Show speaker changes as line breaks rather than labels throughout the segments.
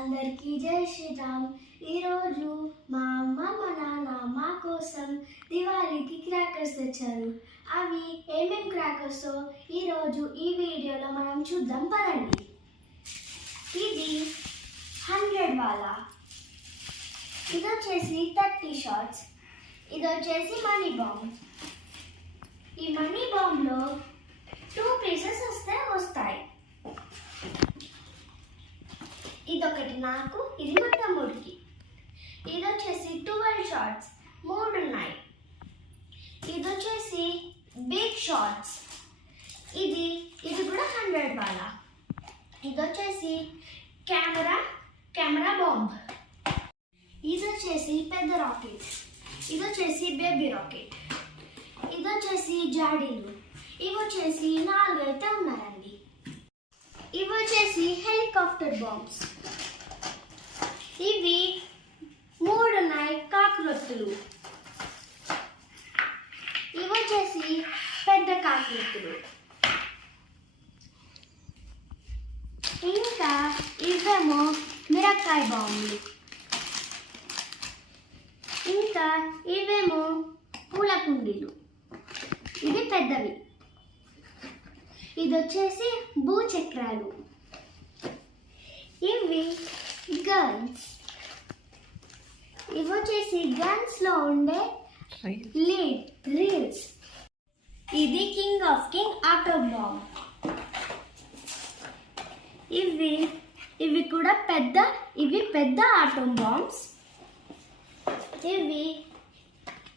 అందరికీ జై శ్రీరామ్. ఈరోజు మా అమ్మ మా నాన్న మా కోసం దివాళీకి క్రాకర్స్ తెచ్చారు. అవి ఏమేం క్రాకర్సో ఈరోజు ఈ వీడియోలో మనం చూద్దాం పదండి. ఇది హండ్రెడ్ వాలా. ఇది వచ్చేసి థర్టీ షార్ట్స్ ఇది వచ్చేసి మనీ బాంబ్. ఈ మనీ బాంబ్లో ఇదొకటి నాకు ఇది మా తమ్ముడికి. ఇది వచ్చేసి ట్వెల్వ్ షార్ట్స్ మూడు ఉన్నాయి. ఇది వచ్చేసి బిగ్ షార్ట్స్. ఇది ఇది కూడా హండ్రెడ్ వాళ్ళ ఇది వచ్చేసి కెమెరా కెమెరా బాంబ్. ఇది వచ్చేసి పెద్ద రాకెట్. ఇది వచ్చేసి బేబీ రాకెట్. ఇది వచ్చేసి జాడీలు. ఇవి వచ్చేసి నాలుగైతే ఉన్నారండి. ఇవి వచ్చేసి హెలికాప్టర్ బాంబ్స్. ఇవి మూడు ఉన్నాయి కాకురొత్తులు. ఇవి వచ్చేసి పెద్ద కాకరొత్తులు. ఇంకా ఇవేమో మిరక్కాయ బాంబులు ఇంకా ఇవేమో పూల కుండీలు. ఇవి పెద్దవి. ఇది వచ్చేసి భూచక్రాలు. ఇవి గన్స్ ఇవి వచ్చేసి గన్స్లో ఉండే లీడ్ రీల్స్ ఇది king of king auto bomb ఇవి ఇవి కూడా పెద్ద ఇవి పెద్ద ఆటో బాంబ్స్ ఇవి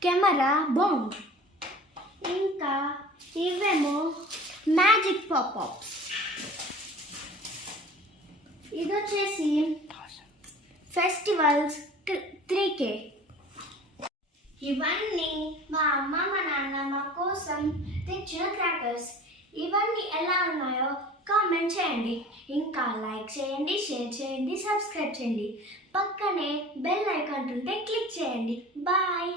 కెమెరా బాంబ్ ఇంకా ఇవేమో మ్యాజిక్ పాప్ ఇది వచ్చేసి ఫెస్టివల్స్ త్రీ కే ఇవన్నీ మా అమ్మ మా నాన్న మా కోసం తెచ్చిన క్రాకర్స్ ఇవన్నీ ఎలా ఉన్నాయో కామెంట్ చేయండి. ఇంకా లైక్ చేయండి షేర్ చేయండి సబ్స్క్రైబ్ చేయండి. పక్కనే బెల్ ఐకాన్ ఉంటే క్లిక్ చేయండి. బాయ్